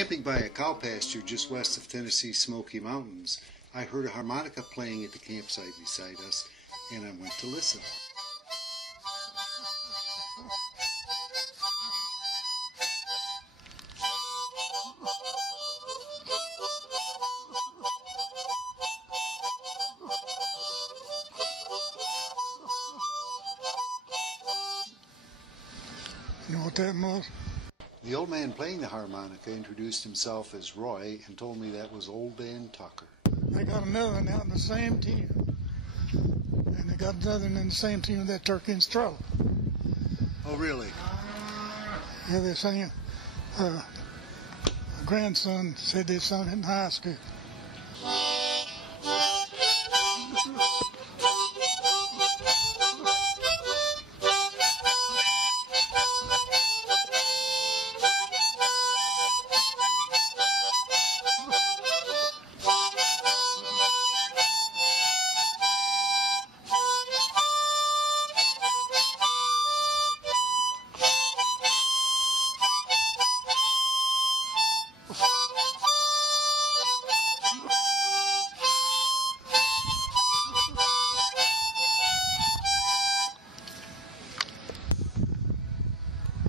Camping by a cow pasture just west of Tennessee's Smokey Mountains, I heard a harmonica playing at the campsite beside us, and I went to listen. You know what that was? The old man playing the harmonica introduced himself as Roy and told me that was Old Dan Tucker. They got another one out in the same tune. And they got another one in the same tune with that turkey and straw. Oh, really? Yeah, they sang it. My grandson said they sung it in high school.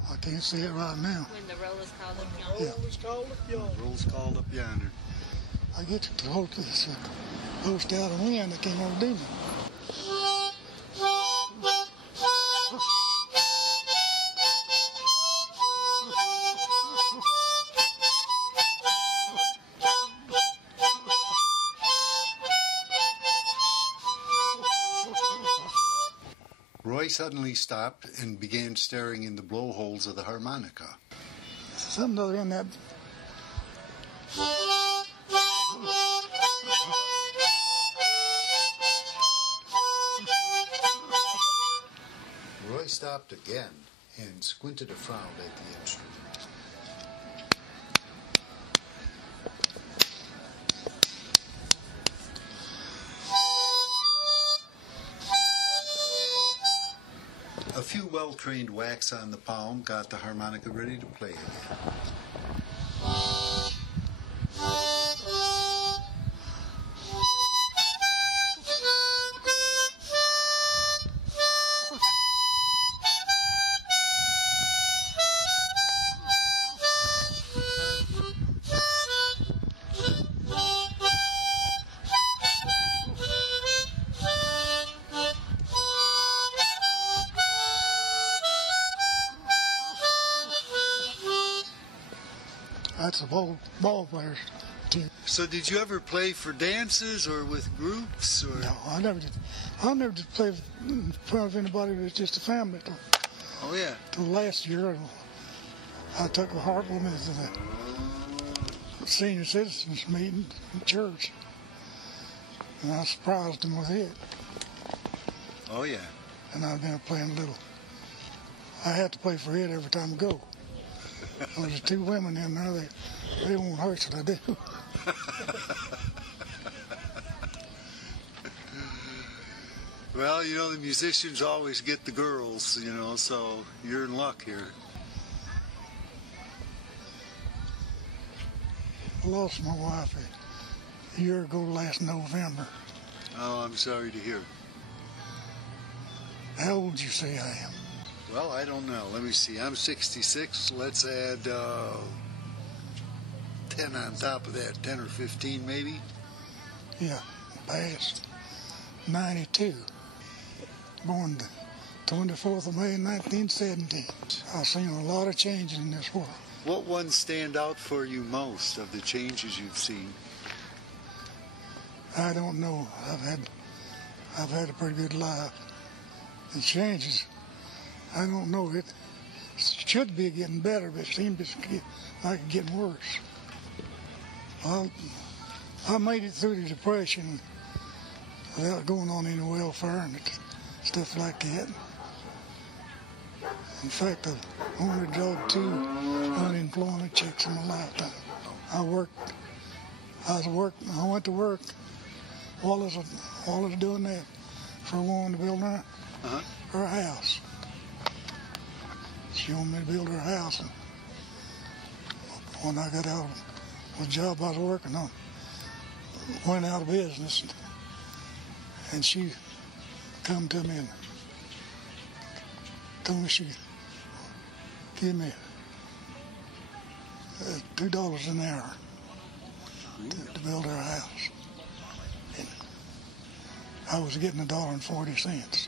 I can't see it right now. When the roll is called up yonder. Yeah. Roll's called up yonder. I get to hold this post out of wind that came over to me. Roy suddenly stopped and began staring in the blowholes of the harmonica. Something other in that. Roy stopped again and squinted a frown at the instrument. A few well-trained whacks on the palm got the harmonica ready to play again. That's a ball player's team. So did you ever play for dances or with groups? Or? No, I never did. I never did play in front of anybody. It was just a family. Oh, yeah. Till last year, I took a heartwarming to the senior citizens meeting in church, and I surprised them with it. Oh, yeah. And I've been playing a little. I had to play for it every time I go. There's two women in there, they won't hurt what I do. Well, you know, the musicians always get the girls, you know, so you're in luck here. I lost my wife a year ago last November. Oh, I'm sorry to hear. How old do you say I am? Well, I don't know. Let me see. I'm 66. Let's add 10 on top of that. 10 or 15 maybe? Yeah, past 92. Born the 24th of May 1917. I've seen a lot of changes in this world. What ones stand out for you most of the changes you've seen? I don't know. I've had a pretty good life. The changes, I don't know. It should be getting better, but it seems like it's getting worse. Well, I made it through the Depression without going on any welfare and stuff like that. In fact, I've only drawn 2 unemployment checks in my lifetime. I went to work while I was doing that for a woman to build her house. She wanted me to build her house. And when I got out of the job I was working on, went out of business, and she come to me and told me she'd give me $2 an hour to build her house. And I was getting $1.40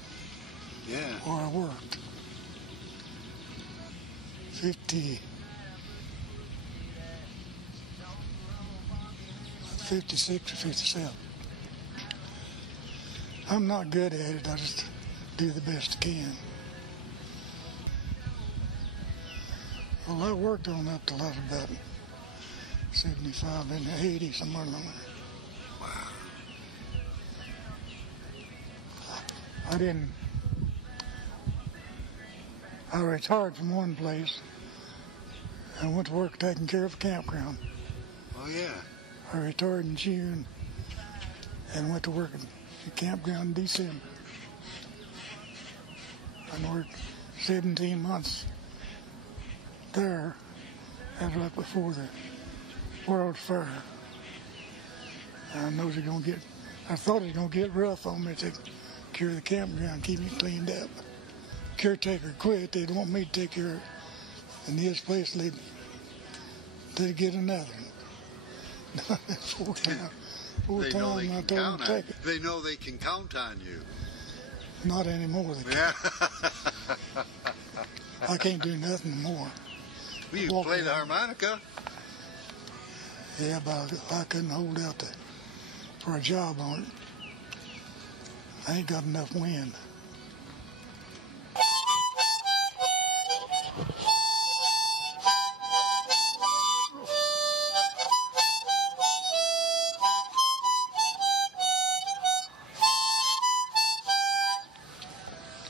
where I worked. 56 or 57. I'm not good at it. I just do the best I can. Well, I worked on up till I was about 75, in the 80s, somewhere along there. Wow. I retired from one place and went to work taking care of a campground. Oh, yeah. I retired in June and went to work at the campground in December. I worked 17 months there. That was right before the World Fair. I thought it was gonna get rough on me to cure the campground, keep me cleaned up. Caretaker quit. They'd want me to take care of it. In his place, they'd get another one. Four times I told them to take it. They know they can count on you. Not anymore. I can't do nothing more. Well, you play the harmonica. Yeah, but I couldn't hold out for a job on it. I ain't got enough wind.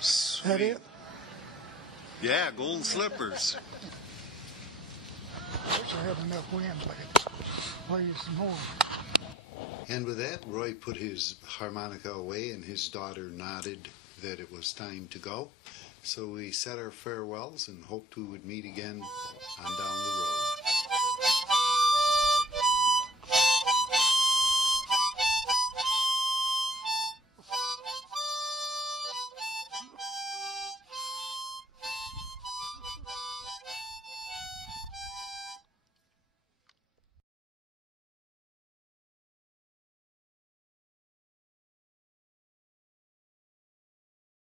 Sweet. That it? Yeah, gold slippers. I wish I had enough wind so I could play you some more. And with that, Roy put his harmonica away, and his daughter nodded that it was time to go. So we said our farewells and hoped we would meet again on down the road.